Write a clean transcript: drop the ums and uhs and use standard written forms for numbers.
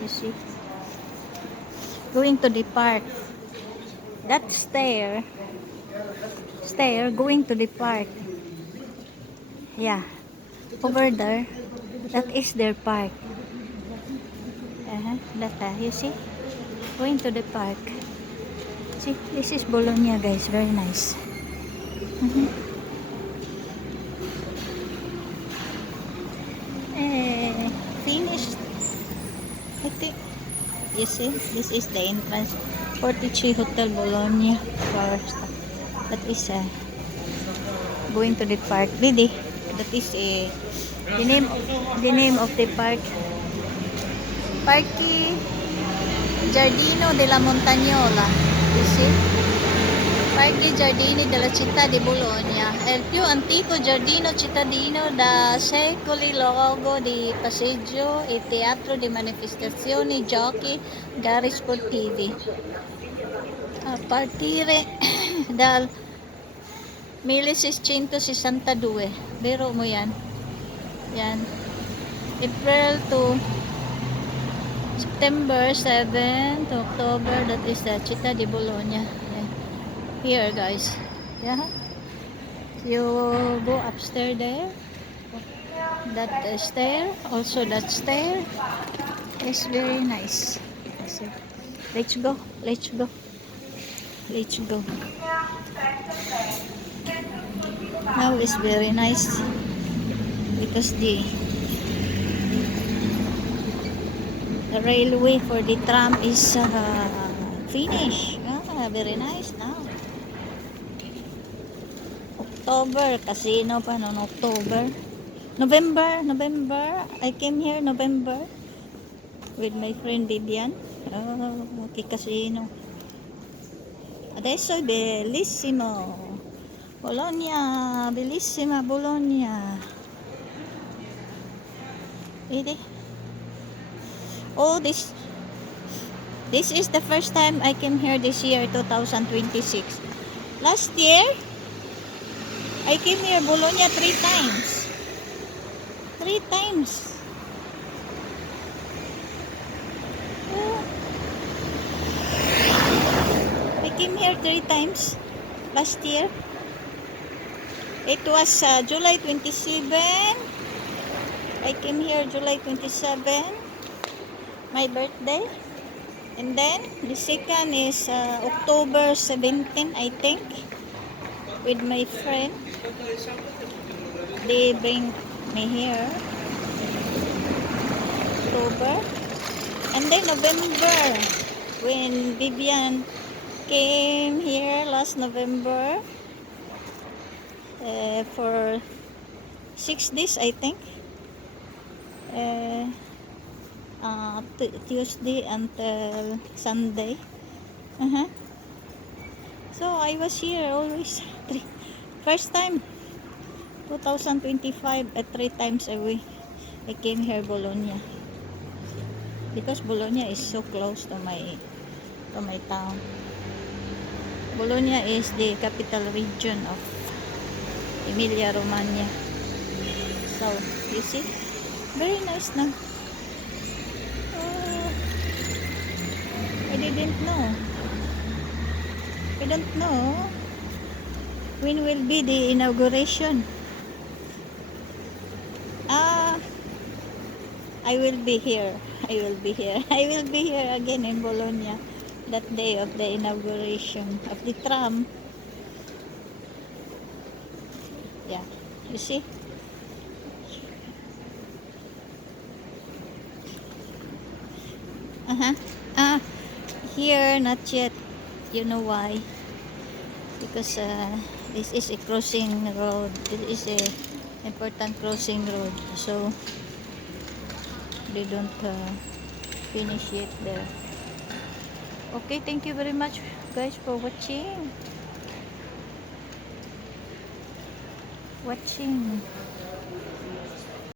You see? Going to the park. That stair going to the park. Yeah. Over there. That is their park. You see? Going to the park. See, this is Bologna, guys. Very nice. Eh, finished. I think. You see, this is the entrance. Portici Hotel Bologna. That is going to the park. Really, that is the name of the park. Parque Giardino della Montagnola. You see? Parque Giardini della città di Bologna. È il più antico giardino cittadino da secoli, luogo di passeggio e teatro di manifestazioni, giochi, gare sportivi. A partire dal 1662. Biro mo yan. Yan. April to September 7 to October. That is the Città di Bologna. Here, guys. Yeah. You go upstairs there. That stair. Also that stair is very nice. Let's go. Let's go. Let's go. Now is very nice because the railway for the tram is finished. Very nice now. October, casino pa noong October. November. I came here November with my friend Vivian. Okay, casino. Adesso è bellissimo. Bologna, bellissima Bologna. Vedi? Oh, this is the first time I came here this year, 2026. Last year, I came here Bologna 3 times. 3 times. Oh. I came here 3 times last year. It was July 27. I came here July 27, my birthday. And then the second is October 17, I think, with my friend. They bring me here October. And then November, when Vivian came here last November for 6 days, I think. Tuesday until Sunday. So I was here always. First time 2025 at 3 times a week I came here Bologna because Bologna is so close to my town. Bologna is the capital region of Emilia Romagna. So you see, very nice now. I don't know when will be the inauguration. I will be here. I will be here again in Bologna that day of the inauguration of the tram. Yeah, you see. Here not yet. You know why? Because this is a crossing road. This is a important crossing road, so they don't finish it there. Okay, thank you very much guys for watching.